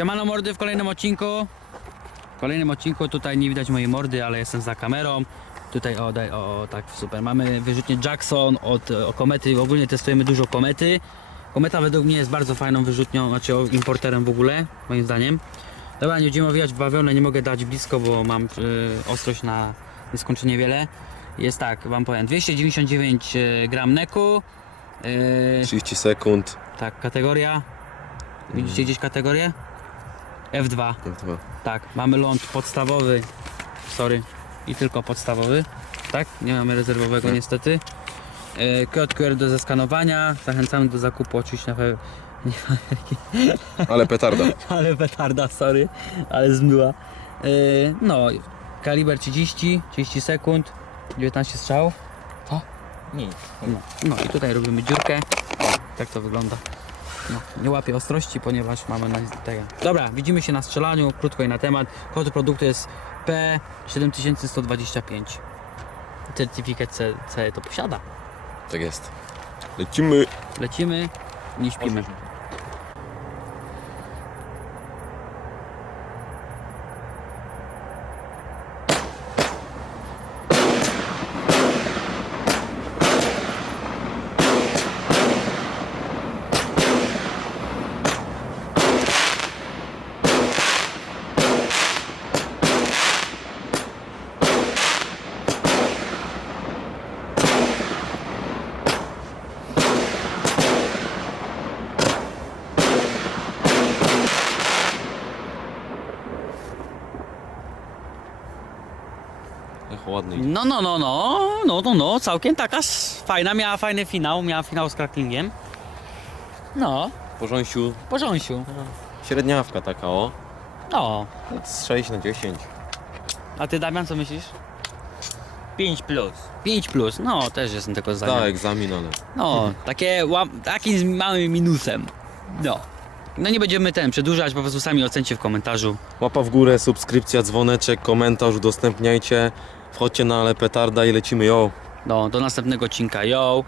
Siemano mordy w kolejnym odcinku. W kolejnym odcinku tutaj nie widać mojej mordy, ale jestem za kamerą. Tutaj o, daj, o, o tak super. Mamy wyrzutnię Jackson od e, o komety. Ogólnie testujemy dużo komety. Kometa według mnie jest bardzo fajną wyrzutnią, znaczy importerem w ogóle, moim zdaniem. Dobra, nie będziemy owijać w bawełnę, nie mogę dać blisko, bo mam y, ostrość na nieskończenie wiele. Jest tak, wam powiem, 299 y, gram neku. y, 30 sekund. tak, kategoria. Widzicie gdzieś kategorię? F2. F2. Tak, mamy ląd podstawowy. Sorry. I tylko podstawowy. Tak? Nie mamy rezerwowego Nie. niestety. E, Kod QR do zeskanowania. Zachęcamy do zakupu oczywiście na pe- Ale petarda. ale petarda, sorry, ale zmyła. E, no, kaliber 30, 30 sekund, 19 strzał. Co? Nic. No, no i tutaj robimy dziurkę. Tak to wygląda. No, nie łapię ostrości, ponieważ mamy na tego. Dobra, widzimy się na strzelaniu, krótko i na temat. Kod produktu jest P7125. Certyfikat C, C to posiada. Tak jest. Lecimy. Lecimy, nie śpimy. Idzie. No, no, no, no, no, no, no, całkiem taka fajna, miała fajny finał, miała finał z cracklingiem. No, W porząsiu po rząsiu. średniawka taka, o. No, Z 6 na 10. a ty Damian co myślisz? 5 plus. 5 plus, no też jestem tego zdania. Da egzamin, ale. No, takie łam, taki z małym minusem. No. No nie będziemy ten przedłużać, po prostu sami ocencie w komentarzu. Łapa w górę, subskrypcja, dzwoneczek, komentarz, udostępniajcie. Wchodźcie na ale petarda i lecimy, yo. No, do następnego odcinka. Yo!